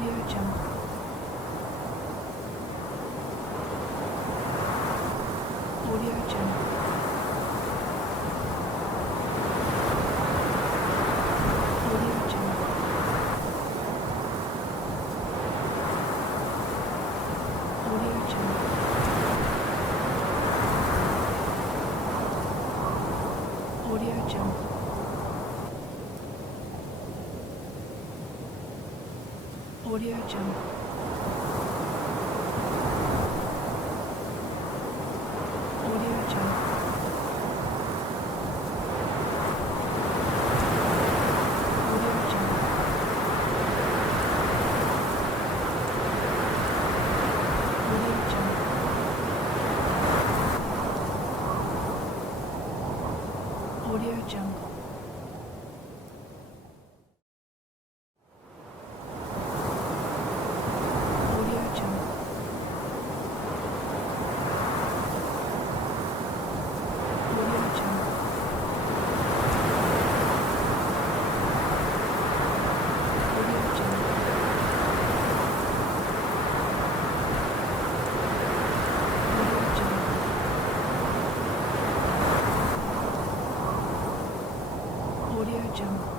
Audio Jungle. Audio Jungle. Audio Jungle. Audio Jungle. Audio Jungle. Audio Jungle. Audio Jungle. Audio Jungle. Audio Jungle. Audio Jungle. Audio Jungle. Audio Jungle. Audio Jungle. Audio Jungle. Audio Jungle.